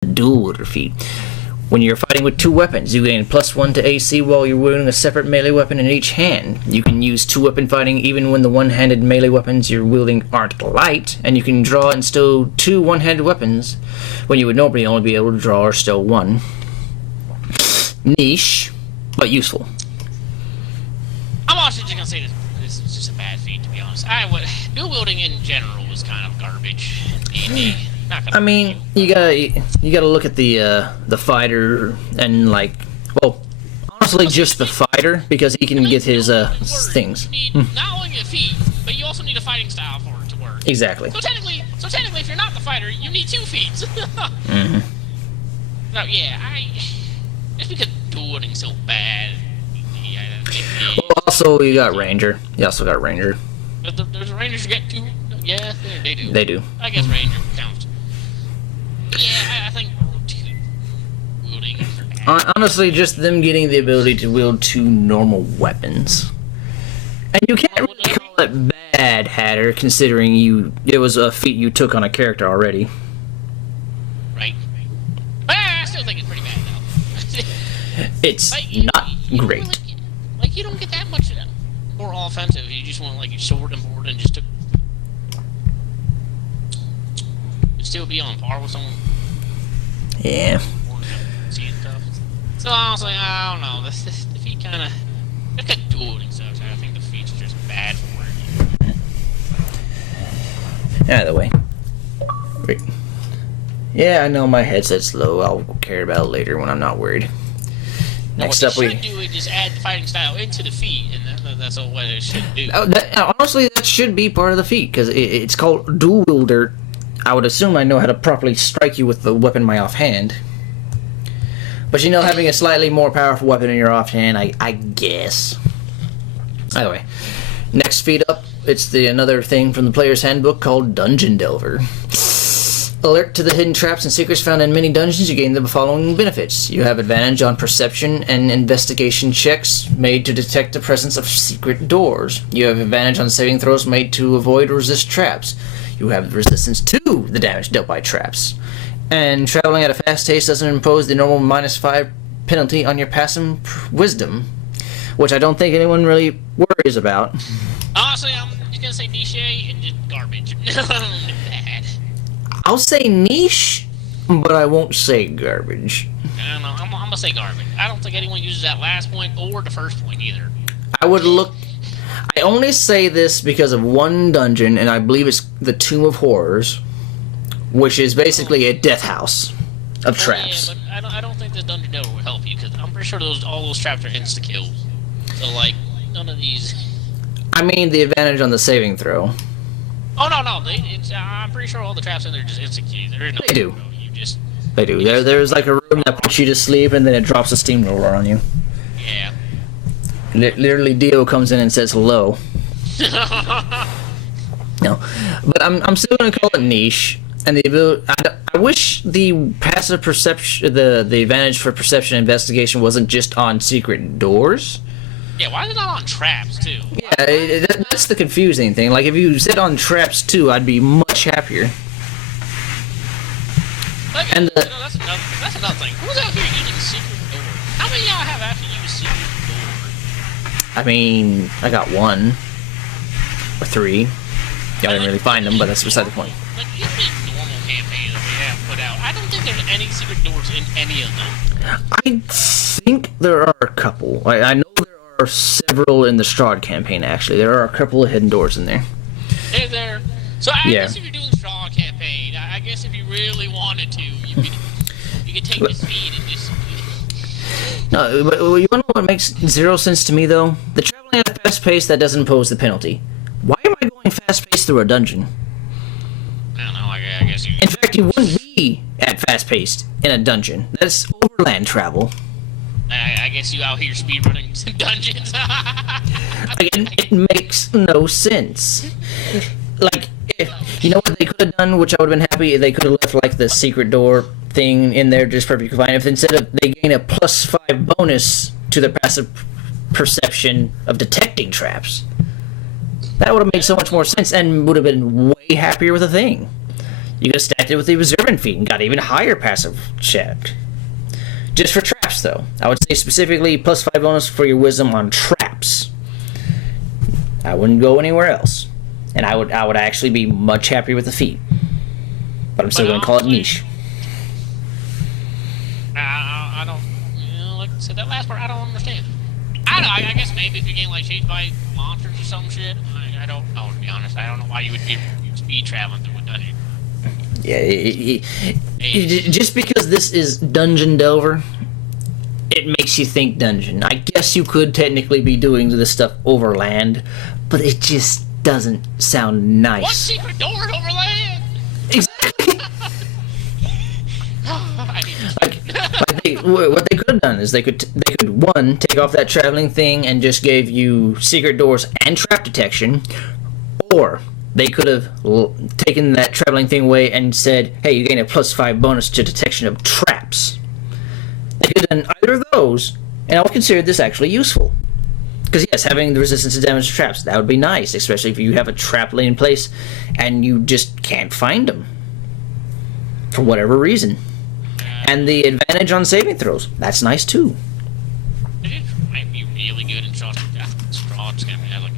dual wielder feat. When you're fighting with two weapons, you gain +1 to AC while you're wielding a separate melee weapon in each hand. You can use two-weapon fighting even when the one-handed melee weapons you're wielding aren't light, and you can draw and stow two one-handed weapons when you would normally only be able to draw or stow one. Niche, but useful. I'm also just gonna say this is just a bad feat, to be honest. Dual wielding in general was kind of garbage. I mean, you gotta look at the fighter and well, honestly, just the fighter, because he can get his things. You need not only a feat, but you also need a fighting style for it to work. Exactly. So technically, if you're not the fighter, you need 2 feats. Mm-hmm. So yeah, just because dual wielding's so bad. Well, also, you got Ranger. You also got Ranger. But there's Rangers you get 2. Yeah, they do. They do. I guess Ranger counts. Yeah, I think wielding is bad. Honestly, just them getting the ability to wield 2 normal weapons. And you can't really call it bad, Hatter, considering it was a feat you took on a character already. Right. But I still think it's pretty bad, though. It's not great. You don't get that much more offensive. You just want, your sword and board and just to still be on par with someone. Yeah. So honestly, I don't know. The feat kind of it's got dueling stuff. So I think the feat's just bad for it. Either way. Wait. Yeah, I know my headset's low. I'll care about it later when I'm not worried. Next up, what they should do is just add the fighting style into the feat, and that's all what it should do. Honestly, that should be part of the feat, because it's called dual wielder. I would assume I know how to properly strike you with the weapon in my offhand. But having a slightly more powerful weapon in your offhand, I guess. Either way. Next feat up, it's another thing from the player's handbook called Dungeon Delver. Alert to the hidden traps and secrets found in many dungeons. You gain the following benefits. You have advantage on perception and investigation checks made to detect the presence of secret doors. You have advantage on saving throws made to avoid or resist traps. You have resistance to the damage dealt by traps. And traveling at a fast pace doesn't impose the normal -5 penalty on your passive wisdom, which I don't think anyone really worries about. Honestly, I'm just gonna say niche and just garbage. Bad. I'll say niche, but I won't say garbage. I don't know. I'm gonna say garbage. I don't think anyone uses that last point or the first point either. I only say this because of one dungeon, and I believe it's the Tomb of Horrors, which is basically a death house of traps. Yeah, but I don't think the dungeon delver will help you, because I'm pretty sure all those traps are insta kills. So none of these. I mean, the advantage on the saving throw. Oh no! I'm pretty sure all the traps in there are just insta kills. There is no. They do. They do. There's a room that puts you to sleep, and then it drops a steamroller on you. Yeah. Literally, Dio comes in and says hello. No, but I'm still gonna call it niche. And the ability, I wish the passive perception, the advantage for perception and investigation wasn't just on secret doors. Yeah, why is it not on traps too? Yeah, that's the confusing thing. If you said on traps too, I'd be much happier. And that's another thing. Who's out here using secret doors? How many of y'all have actually used secret doors? I mean, I got 1 or 3. Y'all didn't really find them, but that's beside the point. Even in normal campaigns that we have put out, I don't think there's any secret doors in any of them. I think there are a couple. I know there are several in the Strahd campaign, actually. There are a couple of hidden doors in there. They're there. So I guess if you're doing the Strahd campaign, I guess if you really wanted to, you could take this feed and just... No, but you want to know what makes 0 sense to me, though? The traveling at a fast pace, that doesn't impose the penalty. Why am I going fast paced through a dungeon? I don't know, I guess you... In fact, you wouldn't be at fast paced in a dungeon. That's overland travel. I guess you out here speedrunning some dungeons. It makes no sense. You know what they could have done, which I would have been happy, they could have left the secret door thing in there just perfectly fine. If instead of they gain a +5 bonus to their passive perception of detecting traps, that would have made so much more sense and would have been way happier with the thing. You could have stacked it with the observant feat and got even higher passive check. Just for traps, though. I would say specifically +5 bonus for your wisdom on traps. I wouldn't go anywhere else. And I would actually be much happier with the feat. But I'm still going to call it niche. I don't... like I said, that last part, I don't understand. I guess maybe if you're getting, like, chased by monsters or some shit. I don't know, to be honest. I don't know why you would be speed traveling through a dungeon. Yeah, just because this is Dungeon Delver, it makes you think dungeon. I guess you could technically be doing this stuff over land, but it just doesn't sound nice. What secret doors over land? Exactly. What they could have done is they could one, take off that traveling thing and just gave you secret doors and trap detection, or they could have taken that traveling thing away and said, hey, you gain a +5 bonus to detection of traps. They could have done either of those, and I would consider this actually useful. Because yes, having the resistance to damage to traps, that would be nice, especially if you have a trap laid in place and you just can't find them. For whatever reason. And the advantage on saving throws, that's nice too. It might be really good in Straw. Straw's gonna have like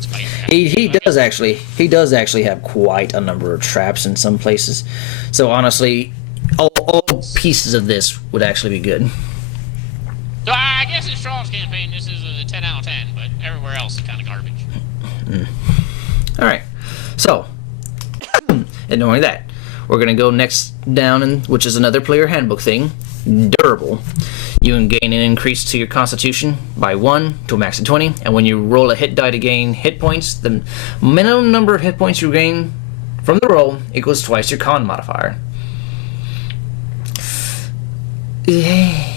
spider. He does actually have quite a number of traps in some places. So honestly, all pieces of this would actually be good. So I guess in Straw's campaign, this is a 10 out of 10, but everywhere else is kind of garbage. All right, so ignoring that, we're gonna go next down, which is another player handbook thing. Durable. You can gain an increase to your Constitution by 1 to a max of 20, and when you roll a hit die to gain hit points, the minimum number of hit points you gain from the roll equals twice your Con modifier. Yeah.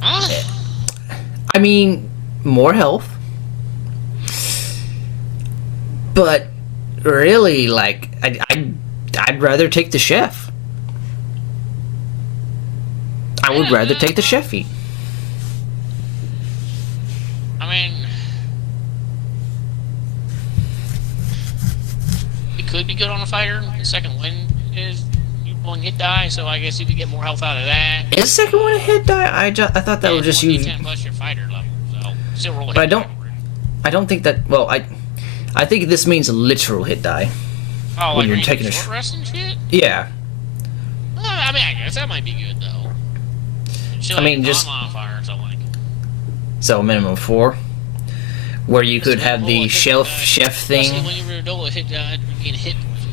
I mean, more health, but really, like, I'd rather take the chef. I would rather take the chef feat. I mean, it could be good on a fighter. The second wind is you pulling hit die, so I guess you could get more health out of that. Is second one a hit die? I thought that was just you. 10 plus your fighter level, so still roll a hit But die. I don't think that. Well, I think this means a literal hit die. Oh, when like you're taking a short rest and shit? Yeah. I mean, I guess that might be good though. I mean, just modifier, so like. So a minimum of 4, where you could have the chef thing. When you roll a hit die, you gain hit points.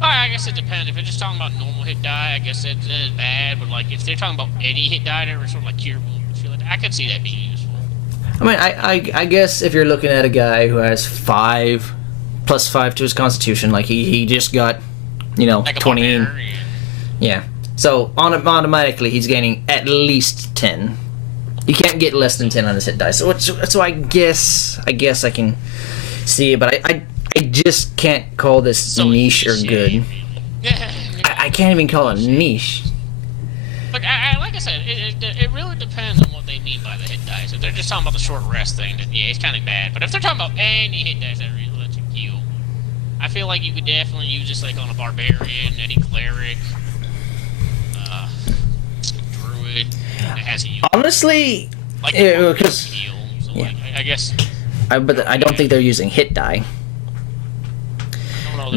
I guess it depends. If it's just talking about normal hit die, I guess it's bad. But like, if they're talking about any hit die that are sort of like cure wounds, I could see that being useful. I mean, I guess if you're looking at a guy who has 5 plus 5 to his Constitution, like he just got, like 20 in. Yeah. So automatically he's gaining at least 10. You can't get less than 10 on his hit die. So I guess I can see it, but I just can't call this so niche or good. I can't even call it niche. But like I said, it really depends on what they mean by the hit dice. If they're just talking about the short rest thing, then yeah, it's kind of bad. But if they're talking about any hit dice that really lets you heal, I feel like you could definitely use this like on a barbarian, any cleric, druid that has heal. Honestly, like because heal. So like, I guess. But I don't think they're using hit die.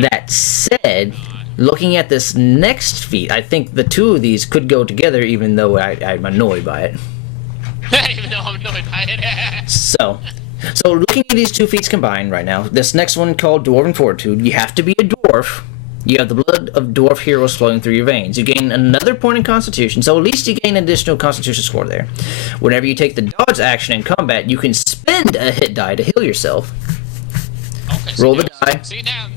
That said, looking at this next feat, I think the two of these could go together, even though I'm annoyed by it. Even though I'm annoyed by it. So looking at these two feats combined right now, this next one called Dwarven Fortitude, you have to be a dwarf. You have the blood of dwarf heroes flowing through your veins. You gain another point in Constitution, so at least you gain an additional Constitution score there. Whenever you take the dodge action in combat, you can spend a hit die to heal yourself. Okay, Roll the die. See now.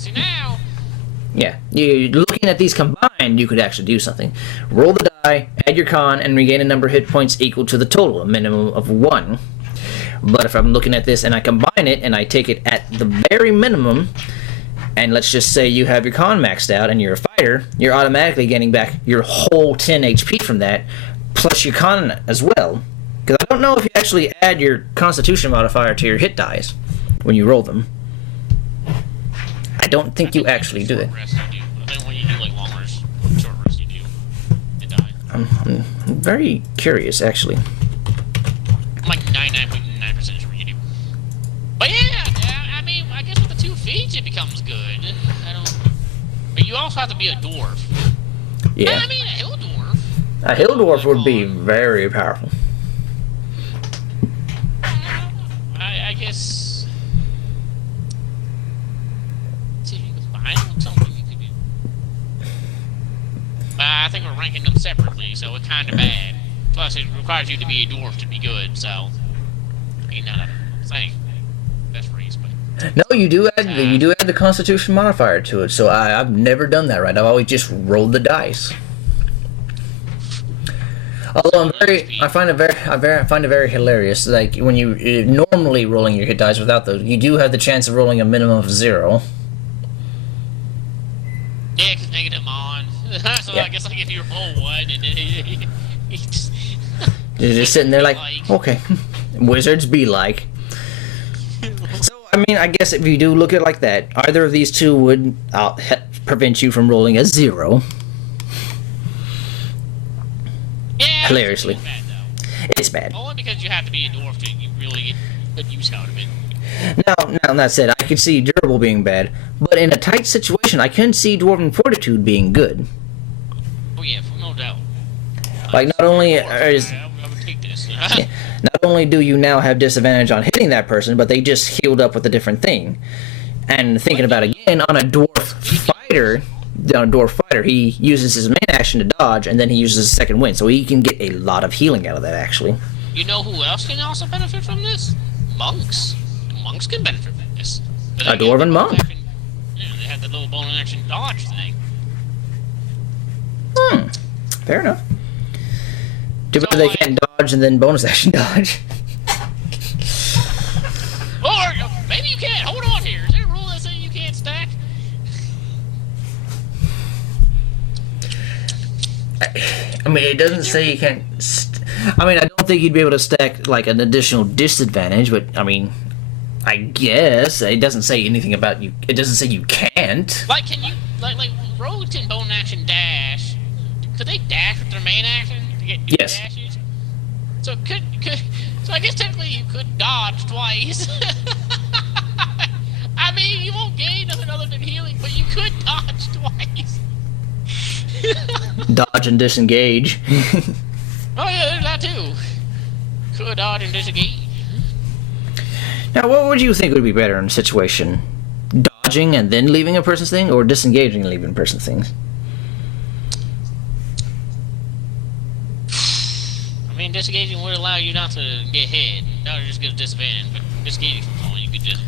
Yeah, you looking at these combined, you could actually do something. Roll the die, add your con, and regain a number of hit points equal to the total, a minimum of 1. But if I'm looking at this and I combine it and I take it at the very minimum, and let's just say you have your con maxed out and you're a fighter, you're automatically getting back your whole 10 HP from that, plus your con as well. Because I don't know if you actually add your Constitution modifier to your hit dice when you roll them. I don't think you actually do short that. rest you do. I think when you do like long rest, short rest you do, you die. I'm very curious, actually. I'm like 99.9% sure you do. But yeah, I mean, I guess with the 2 feats it becomes good. I don't. But you also have to be a dwarf. Yeah. I mean, a hill dwarf. A hill dwarf would be very powerful. I guess. See if you can find something you could do. I think we're ranking them separately, so it's kind of bad. Plus, it requires you to be a dwarf to be good, so. I mean, not a thing. Best race, but. No, you do add the Constitution modifier to it. So I've never done that right. I've always just rolled the dice. Although I find it very hilarious. Like when you normally rolling your hit dice without those, you do have the chance of rolling a minimum of 0. Yeah, because negative on. So Yeah. I guess like if you roll 1 and then You're just sitting there like, okay, wizards be like. So I mean, I guess if you do look at it like that, either of these two would prevent you from rolling a 0. yeah, Hilariously. It's bad, though. It's bad. Only because you have to be a dwarf to really get good use out of it. Now that said, I could see durable being bad, but in a tight situation, I can see dwarven fortitude being good. Oh yeah, no doubt. Like not only I would take this. not only do you now have disadvantage on hitting that person, but they just healed up with a different thing. And thinking about it again, on a dwarf fighter, he uses his main action to dodge, and then he uses his second wind, so he can get a lot of healing out of that. Actually, You know who else can also benefit from this? Monks. Monks can benefit from this. A dwarven monk. Yeah, they have the little bonus action dodge thing. Fair enough. Too bad they can't dodge and then bonus action dodge. Or maybe you can. Hold on here. Is there a rule that says you can't stack? I mean, it doesn't say you can't. I mean, I don't think you'd be able to stack like an additional disadvantage, but I mean, I guess it doesn't say anything about you. It doesn't say you can't. Like, can you like rogues can bonus action dash? Could they dash with their main action to get two Yes. dashes? So so I guess technically you could dodge twice. I mean, you won't gain nothing other than healing, but you could dodge twice. Dodge and disengage. Oh yeah, there's that too. Could dodge and disengage. Now, what would you think would be better in a situation? Dodging and then leaving a person's thing, or disengaging and leaving a person's things? I mean, disengaging would allow you not to get hit. That would just give a disadvantage, but disengaging from someone, you could just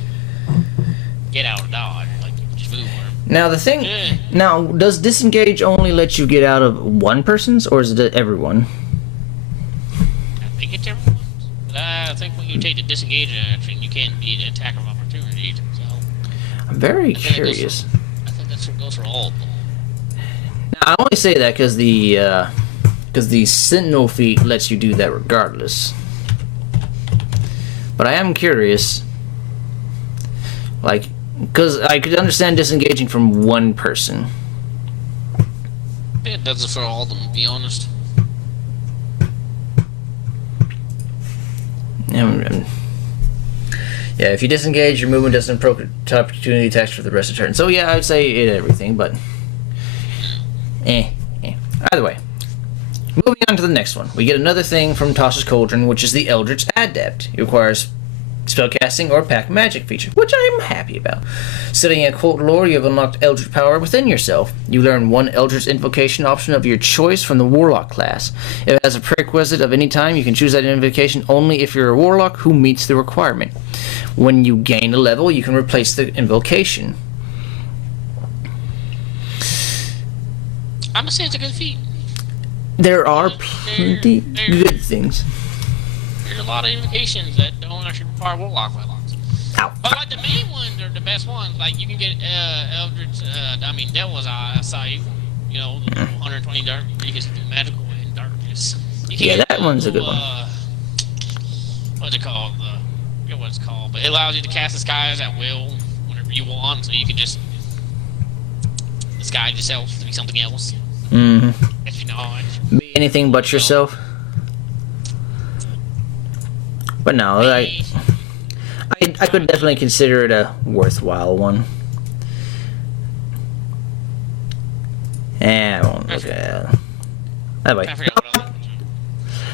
get out of dodge. Like, you could just move or... Now, the thing... Yeah. Now, does disengage only let you get out of one person's, or is it everyone? I think it's everyone's. But I think when you take the disengage action, you can't be an attacker of opportunity. So I'm very I think curious. I think that goes for all of them. Now, I only say that because the Sentinel feat lets you do that regardless. But I am curious, like, because I could understand disengaging from one person. It does it for all of them, to be honest. Yeah, if you disengage, your movement doesn't approach opportunity attacks for the rest of the turn. So yeah, I would say it everything, but either way. Moving on to the next one, we get another thing from Tasha's Cauldron, which is the Eldritch Adept. It requires spellcasting or pack magic feature, which I am happy about. Studying occult lore, you have unlocked Eldritch power within yourself. You learn one Eldritch invocation option of your choice from the Warlock class. If it has a prerequisite of any time, you can choose that invocation only if you're a Warlock who meets the requirement. When you gain a level, you can replace the invocation. I'm gonna say it's a good feat. There are plenty good things. There's a lot of invocations that don't actually require Warlock levels. Ow. But like the main ones are the best ones. Like you can get Eldritch, Devil's Sight. You know, the 120 dark. You can do magical in darkness. You can Yeah, get that one's a good one. What's it called? I forget what it's called, but it allows you to cast the skies at will whenever you want. So you can just disguise yourself to be something else. Mm-hmm. If you know. Be anything but yourself. But no, I could definitely consider it a worthwhile one. And I won't look at it. Anyway,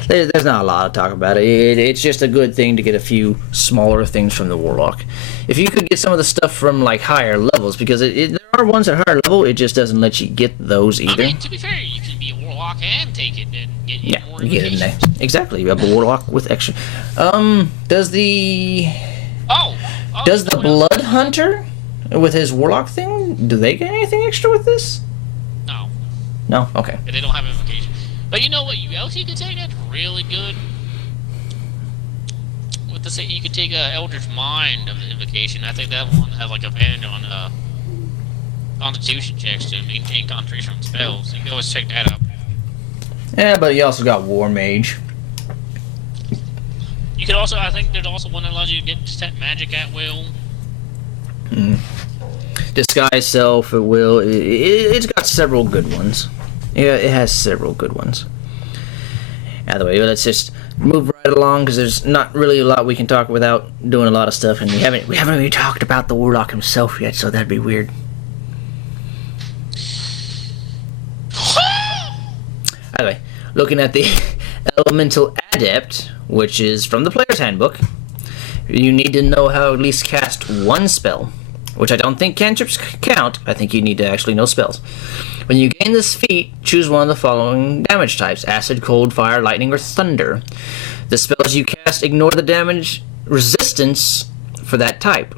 there's not a lot to talk about. It's just a good thing to get a few smaller things from the Warlock. If you could get some of the stuff from like higher levels, because there are ones at higher level, it just doesn't let you get those either. I mean, to be fair, you can be a Warlock and take it and get more you get it in there. Exactly, you have a Warlock with extra. Does the Blood Hunter with his Warlock thing, do they get anything extra with this? No. No? Okay. They don't have invocation. But you know what else you can take that's really good? With the you could take Eldritch Mind of the invocation. I think that one has like advantage on Constitution checks to maintain concentration from spells. You can always check that out. Yeah, but you also got War Mage. You could also, I think there's also one that allows you to get detect magic at will. Disguise Self at will. It's got several good ones. Yeah, it has several good ones. Either way, let's just move right along because there's not really a lot we can talk without doing a lot of stuff, and we haven't even talked about the Warlock himself yet, so that'd be weird. Anyway, looking at the Elemental Adept, which is from the Player's Handbook, you need to know how to at least cast one spell, which I don't think cantrips count. I think you need to actually know spells. When you gain this feat, choose one of the following damage types: Acid, Cold, Fire, Lightning, or Thunder. The spells you cast ignore the damage resistance for that type.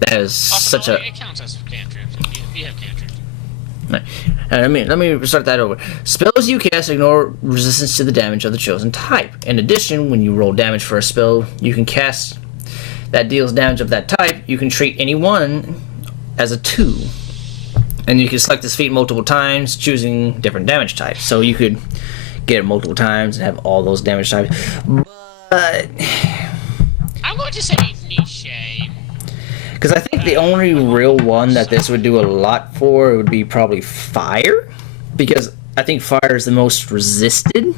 That is such a... It counts as cantrips if you have cantrips. Let me start that over. Spells you cast ignore resistance to the damage of the chosen type. In addition, when you roll damage for a spell you can cast that deals damage of that type, you can treat any one as a 2. And you can select this feat multiple times, choosing different damage types. So you could get it multiple times and have all those damage types. But I'm going to say niche. because I think the only real one that this would do a lot for would be probably Fire. Because I think Fire is the most resisted.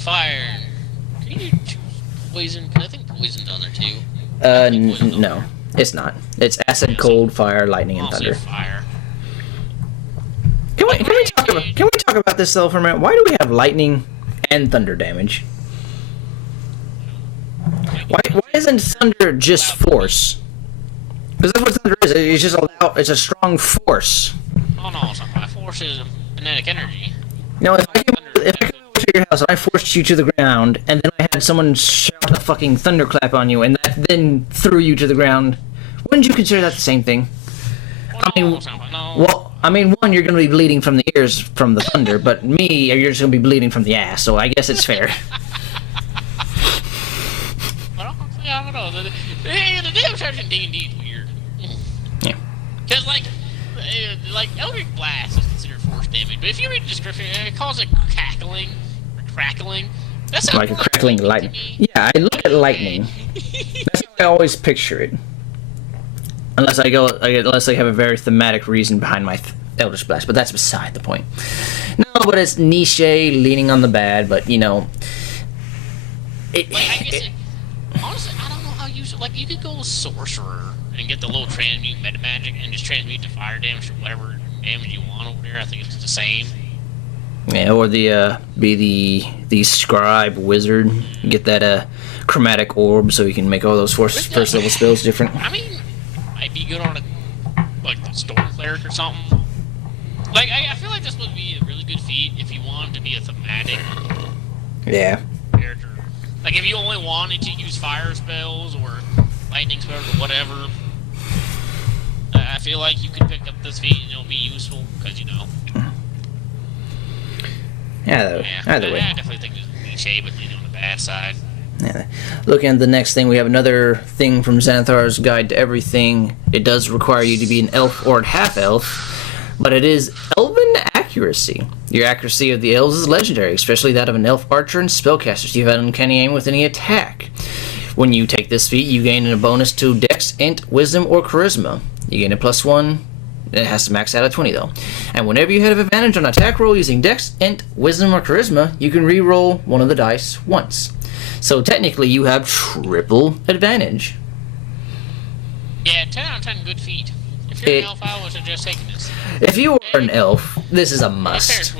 Fire. Can you choose poison? I think poison's on there too. No. It's not. It's Acid, Cold, Fire, Lightning, and Thunder. Fire. Can we talk about this though for a minute? Why do we have Lightning and Thunder damage? Why isn't Thunder just Force? Because that's what Thunder is. It's just it's a strong force. Oh no, it's not. Force is kinetic energy. No, if I came over to your house and I forced you to the ground, and then I had someone shout a fucking thunderclap on you, and that then threw you to the ground, wouldn't you consider that the same thing? I mean, one, you're going to be bleeding from the ears from the thunder, but me, you're just going to be bleeding from the ass, so I guess it's fair. I don't know. The damage charge in D&D is weird. Yeah. Because, like Eldritch Blast is considered force damage, but if you read the description, it calls it cackling or crackling. That's like a crackling lightning. Yeah, I look at lightning. That's how I always picture it. Unless I have a very thematic reason behind my Eldritch Blast, but that's beside the point. No, but it's niche, leaning on the bad, but you know. Honestly, I don't know how you like. You could go with Sorcerer and get the little transmute meta magic and just transmute to fire damage or whatever damage you want over there. I think it's the same. Yeah, or the Scribe Wizard. Get that chromatic orb so you can make all those first level spells different. I mean, might be good on the Storm Cleric or something. Like I feel like this would be a really good feat if you wanted to be a thematic character. Like if you only wanted to use fire spells or lightning spells or whatever. I feel like you could pick up this feat and it'll be useful because you know. Either way. I definitely think it's niche, but leaning on the bad side. Yeah. Looking at the next thing, we have another thing from Xanathar's Guide to Everything. It does require you to be an elf or a half-elf, but it is Elven Accuracy. Your accuracy of the elves is legendary, especially that of an elf archer and spellcasters. You have an uncanny aim with any attack. When you take this feat, you gain a bonus to Dex, Int, Wisdom, or Charisma. You gain a +1. It has to max out at 20 though. And whenever you have advantage on attack roll using Dex, Int, Wisdom, or Charisma, you can re-roll one of the dice once. So technically, you have triple advantage. Yeah, 10 out of 10 good feat. If you're an elf, I would suggest taking this. If you are an elf, this is a must.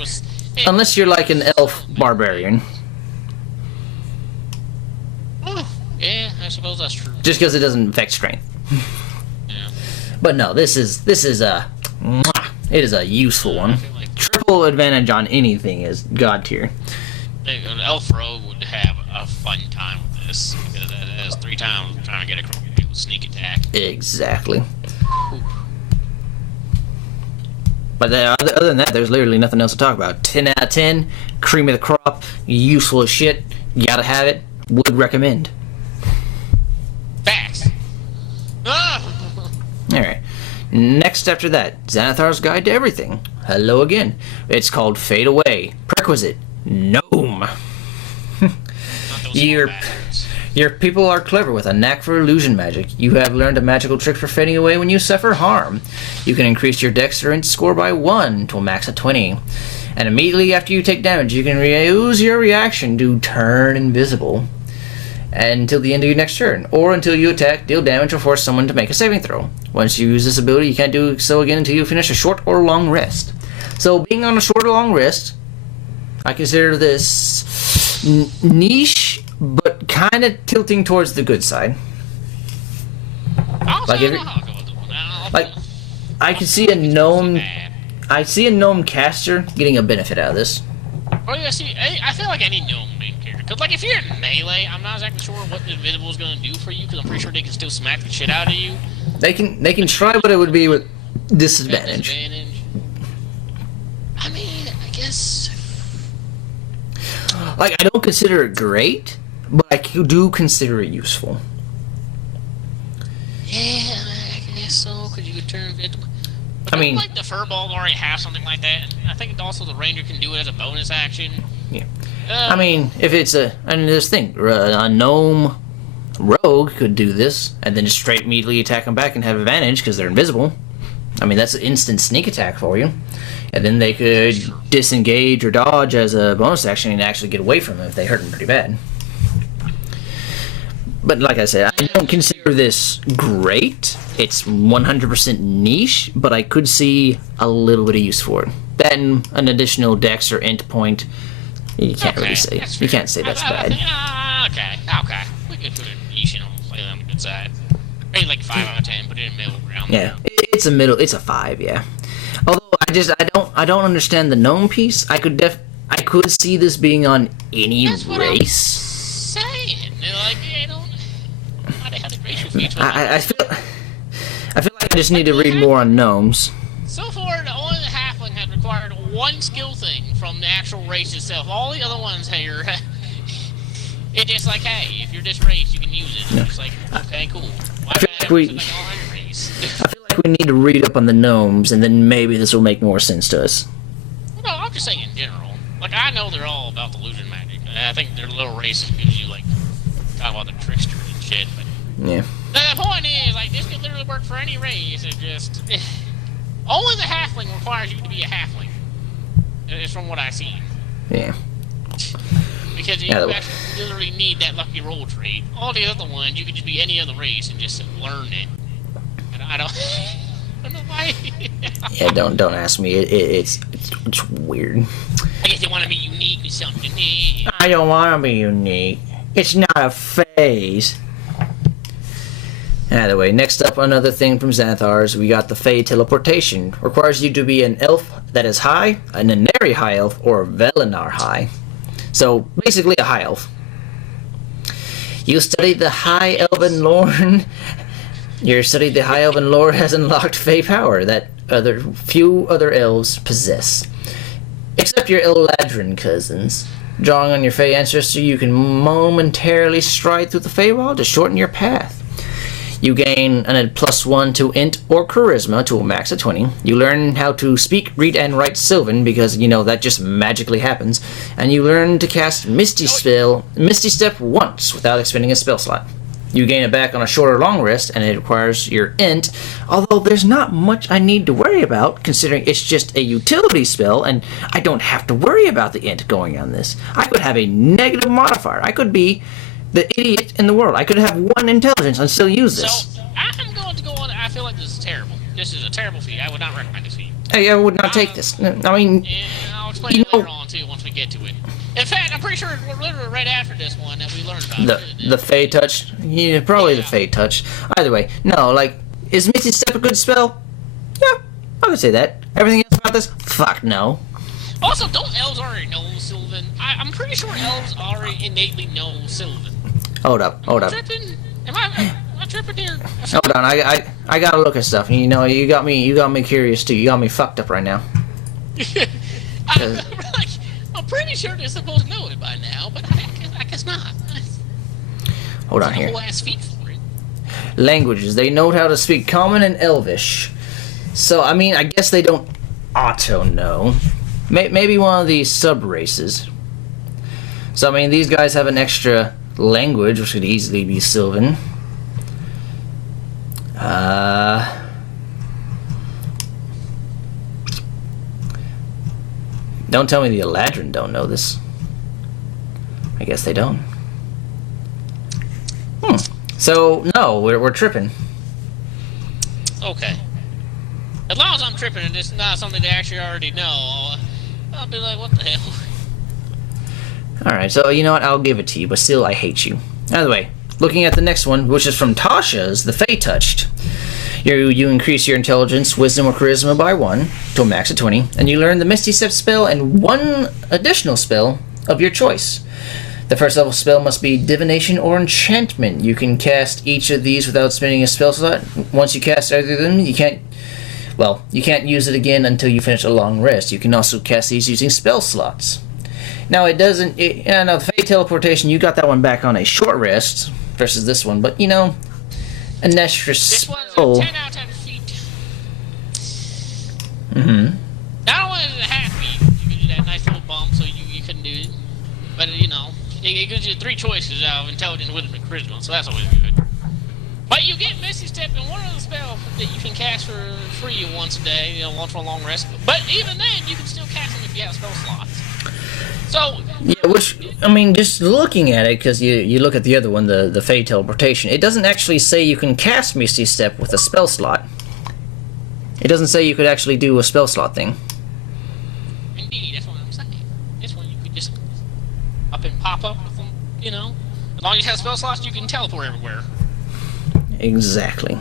Unless you're like an elf barbarian. Oh, yeah, I suppose that's true. Just because it doesn't affect strength. Yeah. But no, it is a useful one. Like Triple advantage on anything is god tier. an elf rogue would have a fun time with this because that is 3 times trying to get a sneak attack. Exactly. But other than that, there's literally nothing else to talk about. 10 out of 10, cream of the crop, useful as shit. You gotta have it. Would recommend. Facts. Ah! Alright. Next after that, Xanathar's Guide to Everything. Hello again. It's called Fade Away. Prerequisite. Gnome. Your people are clever with a knack for illusion magic. You have learned a magical trick for fading away when you suffer harm. You can increase your dex or int score by 1 to a max of 20. And immediately after you take damage, you can use your reaction to turn invisible until the end of your next turn, or until you attack, deal damage, or force someone to make a saving throw. Once you use this ability, you can't do so again until you finish a short or long rest. So being on a short or long rest, I consider this niche, but kind of tilting towards the good side. I can see a gnome. I see a gnome caster getting a benefit out of this. Oh yeah, see, I feel like any gnome main character. Cause like if you're in melee, I'm not exactly sure what the invisible is gonna do for you. Cause I'm pretty sure they can still smack the shit out of you. They can try, but it would be with disadvantage. I mean, I guess. Like, I don't consider it great, but I do consider it useful. Yeah, I guess so. Cause you could turn invisible. But I mean, like the furball already have something like that. I think also the ranger can do it as a bonus action. Yeah. I mean, if it's this thing, a gnome rogue could do this, and then just straight immediately attack them back and have advantage because they're invisible. I mean, that's an instant sneak attack for you. And then they could disengage or dodge as a bonus action and actually get away from them if they hurt them pretty bad. But like I said, I don't consider this great. It's 100% niche, but I could see a little bit of use for it. Then an additional dex or int point. You can't really say. You can't say that's bad. Okay. We could put a niche and play it on the good side. Maybe like 5 out of 10. Put it in the middle ground. Yeah, it's a middle. It's a 5. Yeah. Although I don't understand the gnome piece. I could see this being on any That's what race. I'm saying. Like, I don't. Why they had a racial feature? I feel like I just need to read more on gnomes. So far, the only halfling has required one skill thing from the actual race itself. All the other ones here, it's just like, hey, if you're this race, you can use it. Yeah. It's like, okay, cool. Why I feel like we race? need to read up on the gnomes, and then maybe this will make more sense to us. Well, no, I'm just saying in general. Like, I know they're all about the illusion magic. I think their little race gives you, like, talk about the tricksters and shit, but... Yeah. The point is, like, this could literally work for any race. It just... only the halfling requires you to be a halfling. It's from what I've seen. Yeah. Because you actually literally need that lucky roll trait. All the other ones, you could just be any other race and just learn it. And I don't... I don't know why. Yeah, don't ask me. It's weird. I guess you want to be unique or something. Yeah. I don't want to be unique. It's not a phase. Anyway, next up, another thing from Xanathar's, we got the Fey Teleportation. Requires you to be an elf that is high, a Nenari high elf, or a Velinar high. So, basically a high elf. You studied the High Elven lore. The High Elven lore has unlocked Fey power that few other elves possess. Except your Eladrin cousins. Drawing on your Fey ancestry, you can momentarily stride through the Feywild to shorten your path. You gain a +1 to int or charisma to a max of 20. You learn how to speak, read, and write Sylvan because, that just magically happens. And you learn to cast Misty Step once without expending a spell slot. You gain it back on a short or long rest, and it requires your int, although there's not much I need to worry about, considering it's just a utility spell, and I don't have to worry about the int going on this. I could have a negative modifier. I could be the idiot in the world. I could have 1 intelligence and still use this. So, I'm going to go on. I feel like this is terrible. This is a terrible feat. I would not recommend this feat. I would not take this. I mean... Yeah, I'll explain it later on, too, once we get to it. In fact, I'm pretty sure we're literally right after this one that we learned about the Fey Touch? Yeah, probably the Fey Touch. Either way, no, like, is Misty Step a good spell? Yeah, I would say that. Everything else about this? Fuck no. Also, don't elves already know Sylvan? I'm pretty sure elves already innately know Sylvan. Hold up. Am I tripping here? Hold on, I gotta look at stuff. You know, you got me curious too. You got me fucked up right now. I'm pretty sure they're supposed to know it by now, but I guess not. Hold on here. Whole ass feat for it. Languages. They know how to speak Common and Elvish. So, I mean, I guess they don't auto-know. Maybe one of these sub-races. So, I mean, these guys have an extra language, which could easily be Sylvan. Don't tell me the Eladrin don't know this. I guess they don't. So, no, we're tripping. Okay. As long as I'm tripping and it's not something they actually already know, I'll be like, what the hell? Alright, so you know what? I'll give it to you, but still, I hate you. Either way, looking at the next one, which is from Tasha's, the Fey Touched. You increase your intelligence, wisdom, or charisma by 1 to a max of 20, and you learn the Misty Step spell and 1 additional spell of your choice. The first level spell must be divination or enchantment. You can cast each of these without spending a spell slot. Once you cast either of them, you can't use it again until you finish a long rest. You can also cast these using spell slots. Now now the Fey Teleportation, you got that one back on a short rest versus this one, but you know, an extra spell. This one's a 10 out of 10 feet. Not only is it a half feet, you can do that nice little bump, so you couldn't do it. But, you know, it gives you 3 choices out of intelligence, wisdom, and charisma, so that's always good. But you get Misty Step and one of the spells that you can cast for free once a day, you know, once for a long rest. But even then, you can still cast them if you have spell slots. So yeah, which I mean, just looking at it, because you look at the other one, the Fey Teleportation, it doesn't actually say you can cast Misty Step with a spell slot. It doesn't say you could actually do a spell slot thing. Indeed, that's what I'm saying. This one you could just up and pop up with them, you know. As long as you have spell slots, you can teleport everywhere. Exactly.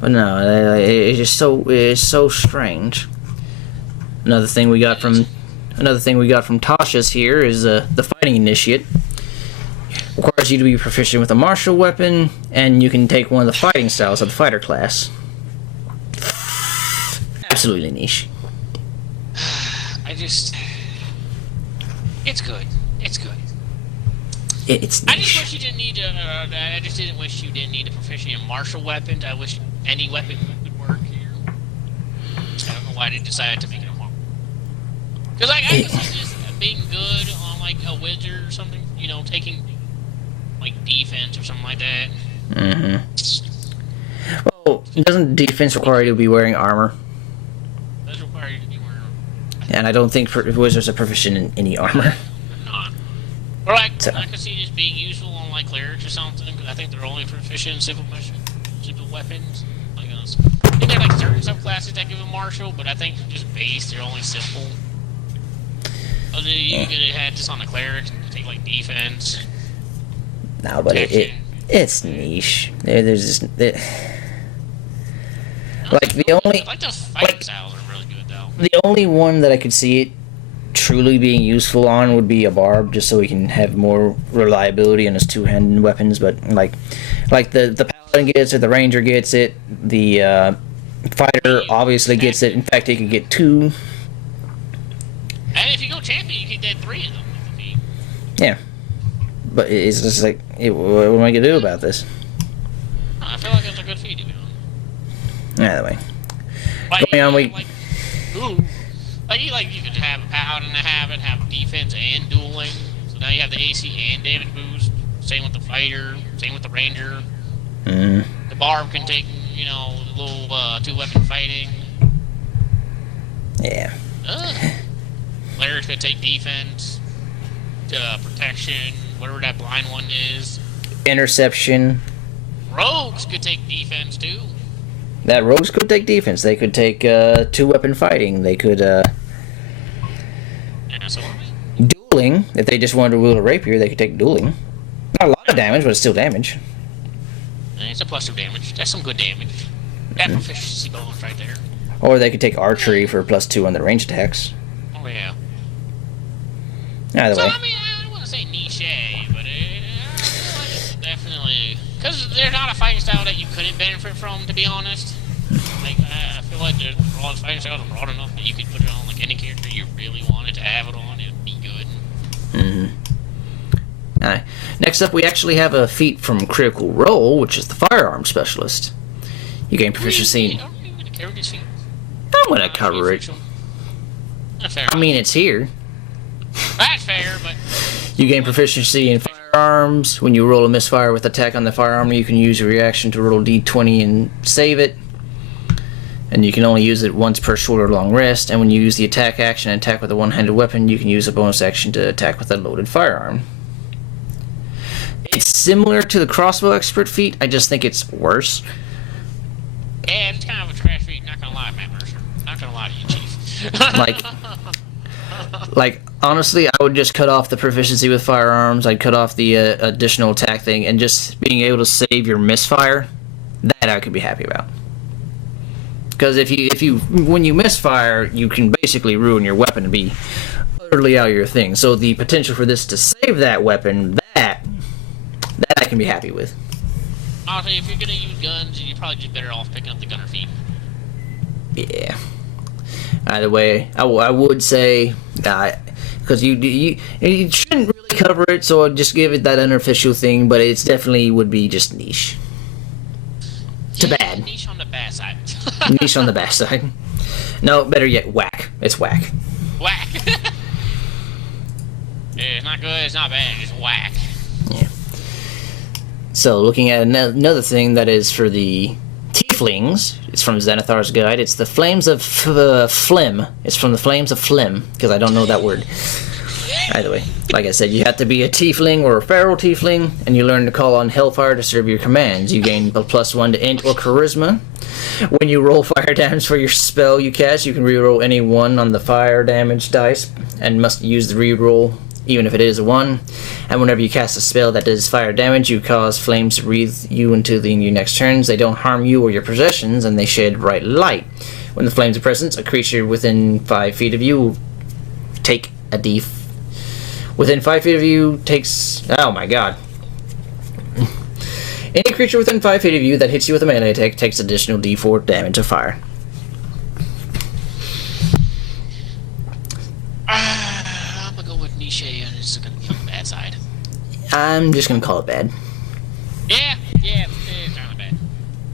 But no, it's just so strange. Another thing we got from Tasha's here is the Fighting Initiate. Requires you to be proficient with a martial weapon, and you can take one of the fighting styles of the fighter class. Absolutely niche. It's good. It's good. It's I niche. just wish you didn't need to. I just didn't wish you didn't need a proficient in martial weapons. I wish any weapon would work here. I don't know why they decided to make it a martial. Because I can see just being good on like a wizard or something. You know, taking like defense or something like that. Well, doesn't defense require you to be wearing armor? It does require you to be wearing armor. And I don't think wizards are proficient in any armor. Not. Or like, I could see this being useful on like clerics or something, because I think they're only proficient in simple weapons. Like, I think there are like certain subclasses that give a martial, but I think just base, they're only simple. Other you could have had this on the clerics and take like defense. No, but it's niche. There's just like the only like those fighting styles are really good though. The only one that I could see it truly being useful on would be a barb, just so he can have more reliability on his two-handed weapons. But like the paladin gets it, the ranger gets it, the fighter obviously gets it. In fact, he could get 2. And if you go champion, you can get 3 of them. Yeah, but it's just like, what am I gonna do about this? I feel like it's a good feat to be on. Either way, Like, going on, you could have a paladin have defense and dueling. So now you have the AC and damage boost. Same with the fighter. Same with the ranger. Mm. The barb can take, a little 2-weapon fighting. Yeah. Clerics could take defense, protection, whatever that blind one is. Interception. Rogues could take defense too. That rogues could take defense. They could take 2-weapon fighting. They could dueling. If they just wanted to wield a rapier, they could take dueling. Not a lot of damage, but it's still damage. It's a +2 damage. That's some good damage. That proficiency bonus right there. Or they could take archery for +2 on their range attacks. Oh yeah. Either way. I mean, I don't want to say niche, but I feel like it's definitely, because they're not a fighting style that you couldn't benefit from, to be honest. Like, I feel like the broad fighting styles are broad enough that you could put it on like any character you really wanted to have it on. It'd be good. Mm-hmm. Alright. Next up, we actually have a feat from Critical Role, which is the Firearm Specialist. You gain proficiency. I'm gonna cover it. I mean, it's here. That's fair, but you gain proficiency in firearms. When you roll a misfire with attack on the firearm, you can use your reaction to roll d20 and save it. And you can only use it once per short or long rest. And when you use the attack action and attack with a one-handed weapon, you can use a bonus action to attack with a loaded firearm. It's similar to the Crossbow Expert feat, I just think it's worse. Yeah, it's kind of a trash feat, not gonna lie, Matt Mercer. Not gonna lie to you, Chief. Like, honestly, I would just cut off the proficiency with firearms, I'd cut off the additional attack thing, and just being able to save your misfire, that I could be happy about. Because when you misfire, you can basically ruin your weapon and be utterly out of your thing. So the potential for this to save that weapon, that I can be happy with. Honestly, if you're gonna use guns, you're probably just better off picking up the gunner feat. Yeah. Either way, I would say, because you shouldn't really cover it, so I'd just give it that unofficial thing, but it's definitely would be just niche. To bad. Niche on the bad side. Niche on the bad side. No, better yet, whack. It's whack. Whack. Yeah, it's not good, it's not bad, it's whack. Yeah. So, looking at another thing that is for the Tieflings, it's from Xanathar's Guide, it's the Flames of Phlegm. It's from the Flames of Phlegm, because I don't know that word. Either way, like I said, you have to be a Tiefling or a Feral Tiefling, and you learn to call on Hellfire to serve your commands. You gain a +1 to Int or Charisma. When you roll fire damage for your spell you cast, you can reroll any 1 on the fire damage dice, and must use the reroll even if it is a 1. And whenever you cast a spell that does fire damage, you cause flames to wreathe you until your next turns. They don't harm you or your possessions, and they shed bright light. When the flames are present, a creature within 5 feet of you will take a within 5 feet of you takes... Oh my god. Any creature within 5 feet of you that hits you with a melee attack takes additional d4 damage of fire. I'm gonna go with niche, and it's gonna be on the bad side. I'm just gonna call it bad. Yeah, it's kind of bad.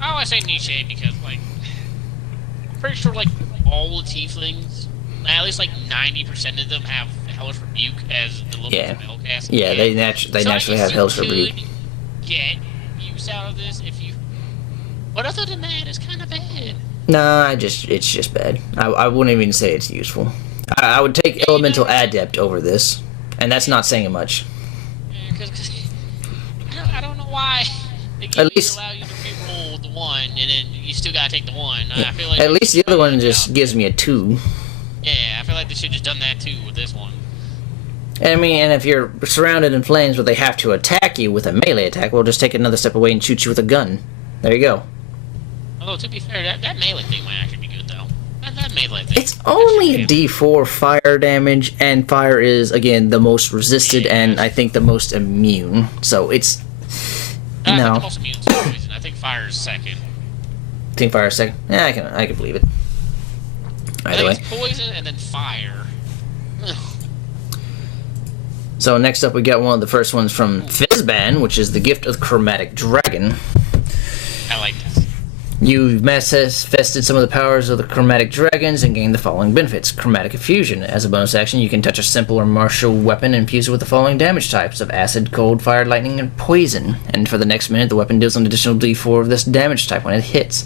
I always say niche because, like, I'm pretty sure, like, all the tieflings, at least, like, 90% of them have Hellish Rebuke as the little spellcast. Yeah, they naturally have Hellish Rebuke. Get use out of this if you... But other than that, it's kind of bad. Nah, it's just bad. I wouldn't even say it's useful. I would take Elemental Adept over this, and that's not saying much. Because I don't know why they at least allow you to reroll the 1, and then you still gotta take the 1. Yeah. I feel like at least the other one just gives me a 2. Yeah, I feel like they should have done that too with this one. I mean, and if you're surrounded in flames where they have to attack you with a melee attack, well, just take another step away and shoot you with a gun. There you go. Although, to be fair, that melee thing might actually be good, though. That melee thing. It's only a d4 fire damage, and fire is, again, the most resisted and I think the most immune. So it's... I think the most immune is poison. I think fire is second. Think fire is second? Yeah, I can believe it. Either way. It's poison and then fire. So next up we got one of the first ones from Fizban, which is the Gift of Chromatic Dragon. I like this. You've manifested some of the powers of the chromatic dragons and gained the following benefits. Chromatic infusion. As a bonus action, you can touch a simple or martial weapon and infuse it with the following damage types of acid, cold, fire, lightning, and poison. And for the next minute, the weapon deals an additional d4 of this damage type when it hits.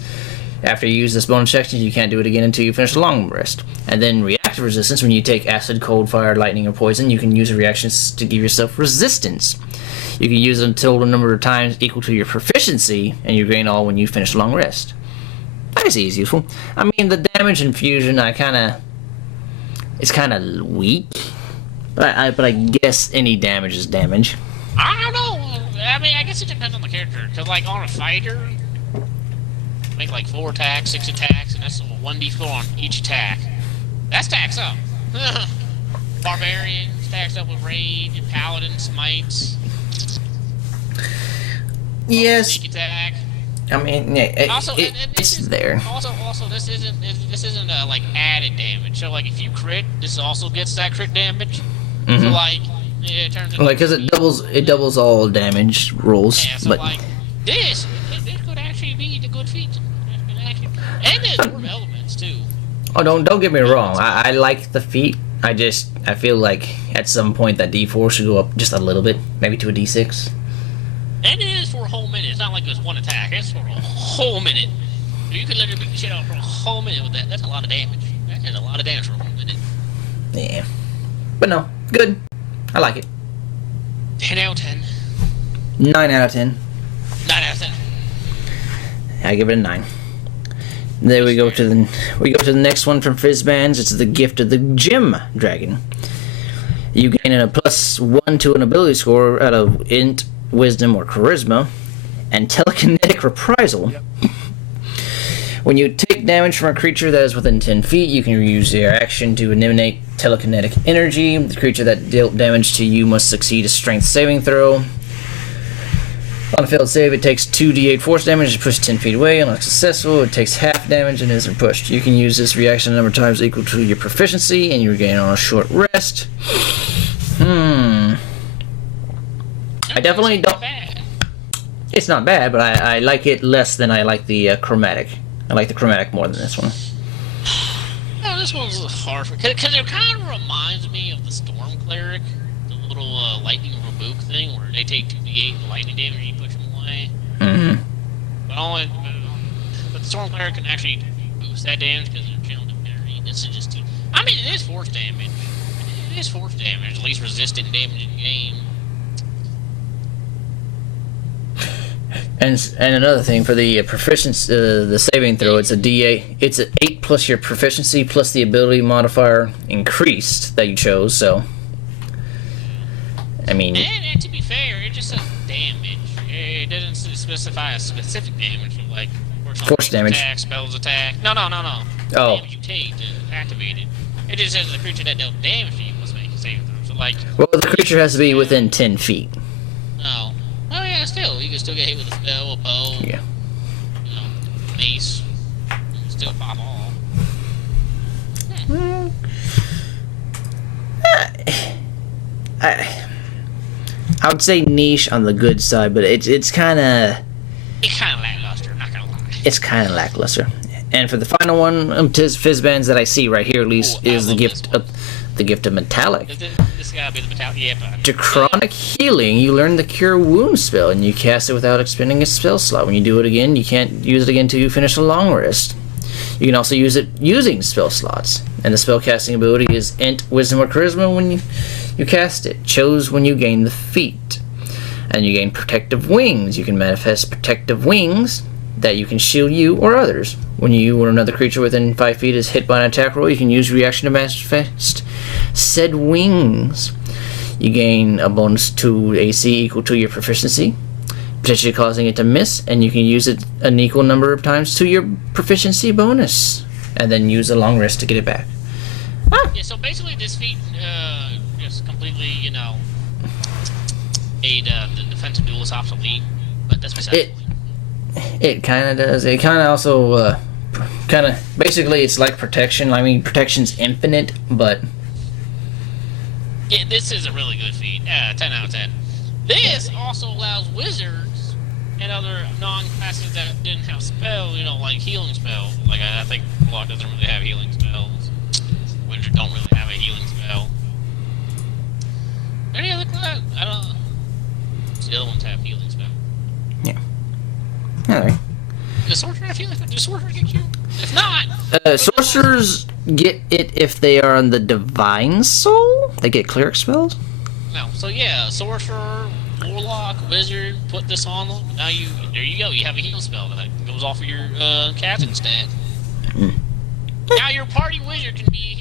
After you use this bonus action, you can't do it again until you finish a long rest. And then reactive resistance. When you take acid, cold, fire, lightning, or poison, you can use reactions to give yourself resistance. You can use it until the number of times equal to your proficiency, and you gain all when you finish a long rest. I see it's useful. I mean, the damage infusion, it's kind of weak. But I guess any damage is damage. I don't know. I mean, I guess it depends on the character. Because, like, on a fighter, make like 4 attacks, 6 attacks, and that's 1d4 on each attack. That stacks up. Barbarian stacks up with Rage, and Paladin smites. Yes. Sneak attack. I mean, yeah, it's there. Also, this isn't like added damage. So, like, if you crit, this also gets that crit damage. Mm-hmm. So, like, it turns into... Like, because it doubles all damage rolls. Yeah, so, but like, this could actually be the good feat. And there's more elements, too. Oh, don't get me wrong. I like the feat. I feel like at some point that D4 should go up just a little bit, maybe to a D6. And it is for a whole minute. It's not like it's one attack. It's for a whole minute. You can literally beat the shit out for a whole minute with that. That's a lot of damage. That is a lot of damage for a whole minute. Yeah. But no, good. I like it. 10 out of 10. 9 out of 10. 9 out of 10. I give it a 9. Then we go to the next one from Fizzbands. It's the Gift of the Gem Dragon. You gain a +1 to an ability score out of Int, Wisdom, or Charisma, and Telekinetic Reprisal. Yep. When you take damage from a creature that is within 10 feet, you can use your action to emanate telekinetic energy. The creature that dealt damage to you must succeed a strength saving throw. On a failed save, it takes 2d8 force damage and is pushed 10 feet away. Unless successful, it takes half damage and isn't pushed. You can use this reaction a number of times equal to your proficiency, and you regain on a short rest. I definitely don't... It's not bad, but I like it less than I like the chromatic. I like the chromatic more than this one. No, this one's hard because it kind of reminds me of the Storm Cleric, the little lightning rebuke thing where they take 2d8 lightning damage and you push them away. Mm-hmm. But the Storm Cleric can actually boost that damage because they're channeled energy. This is just too... I mean, it is force damage. It is force damage, at least resistant damage in the game. And another thing for the proficiency, the saving throw, it's a D8. It's an 8 plus your proficiency plus the ability modifier increased that you chose. So, I mean, and to be fair, it just says damage. It doesn't specify a specific damage, like force damage, attack, spells attack. No. Oh, Damage you take to activate it. It just says the creature that dealt damage to you must make a saving throw. So, like, well, the creature has to be within 10 feet. No. Oh yeah, still you can still get hit with a spell, a bow. Yeah. You know, mace. You can still pop off. I would say niche on the good side, but it's kind of... It's kind of lackluster, not gonna lie. It's kind of lackluster. And for the final one, Fizzbands that I see right here, at least, is the gift of Metallic. This gotta be the Metallic. Yeah, but to chronic healing, you learn the Cure Wounds spell, and you cast it without expending a spell slot. When you do it again, you can't use it again until you finish a long rest. You can also use it using spell slots. And the spell casting ability is Int, Wisdom, or Charisma when you cast it. Chose when you gain the feat. And you gain Protective Wings. You can manifest Protective Wings that you can shield you or others. When you or another creature within 5 feet is hit by an attack roll, you can use reaction to manifest said wings. You gain a bonus to AC equal to your proficiency, potentially causing it to miss, and you can use it an equal number of times to your proficiency bonus, and then use a long rest to get it back. Yeah, so basically this feat just completely, made the defensive duelist obsolete, but that's besides It kind of does. It kind of also, basically it's like protection. I mean, protection's infinite, but... Yeah, this is a really good feat. 10 out of 10. This also allows wizards and other non-classes that didn't have spells, you know, like healing spells. Like I think Warlock doesn't really have healing spells. Wizard don't really have a healing spell. Any other class? I don't know. The other ones have healing spell. Yeah. Alright. Does Sorcerer have healing spell? Does Sorcerer get you? If not... Sorcerers get it if they are on the Divine Soul? They get cleric spells? No. So yeah, Sorcerer, Warlock, Wizard, put this on them. Now there you go. You have a healing spell that goes off of your casting stat. Now your party wizard can be